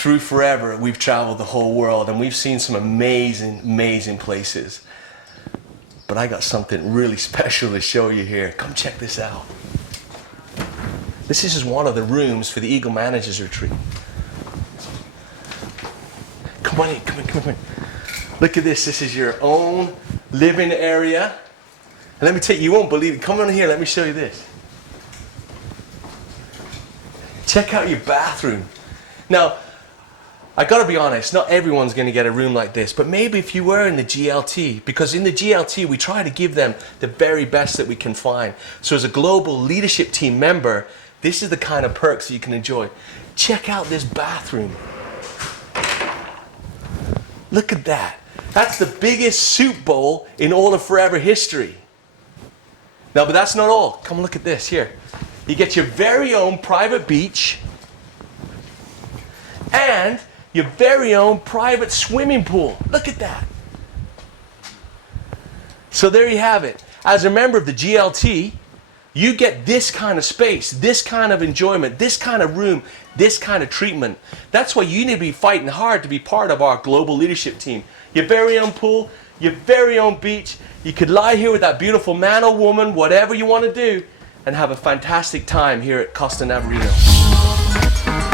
through forever, we've traveled the whole world and we've seen some amazing, amazing places. But I got something really special to show you here. Come check this out. This is just one of the rooms for the Eagle Managers Retreat. Come on in, come in, come in. Look at this. This is your own living area. And let me tell you, you won't believe it. Come on here, let me show you this. Check out your bathroom. Now, I gotta be honest, not everyone's gonna get a room like this, but maybe if you were in the GLT, because in the GLT we try to give them the very best that we can find. So as a global leadership team member, this is the kind of perks that you can enjoy. Check out this bathroom. Look at that. That's the biggest soup bowl in all of forever history. Now, but that's not all. Come look at this here. You get your very own private beach and your very own private swimming pool. Look at that. So there you have it. As a member of the GLT, you get this kind of space, this kind of enjoyment, this kind of room, this kind of treatment. That's why you need to be fighting hard to be part of our global leadership team. Your very own pool, your very own beach. You could lie here with that beautiful man or woman, whatever you want to do, and have a fantastic time here at Costa Navarino.